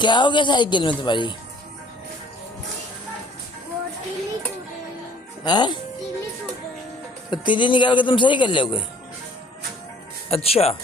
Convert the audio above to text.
क्या हो गया साइकिल में तुम्हारी? वो तीली टूट गई। हैं? तीली टूट गई। तो तीली निकाल के तुम सही कर लोगे? अच्छा।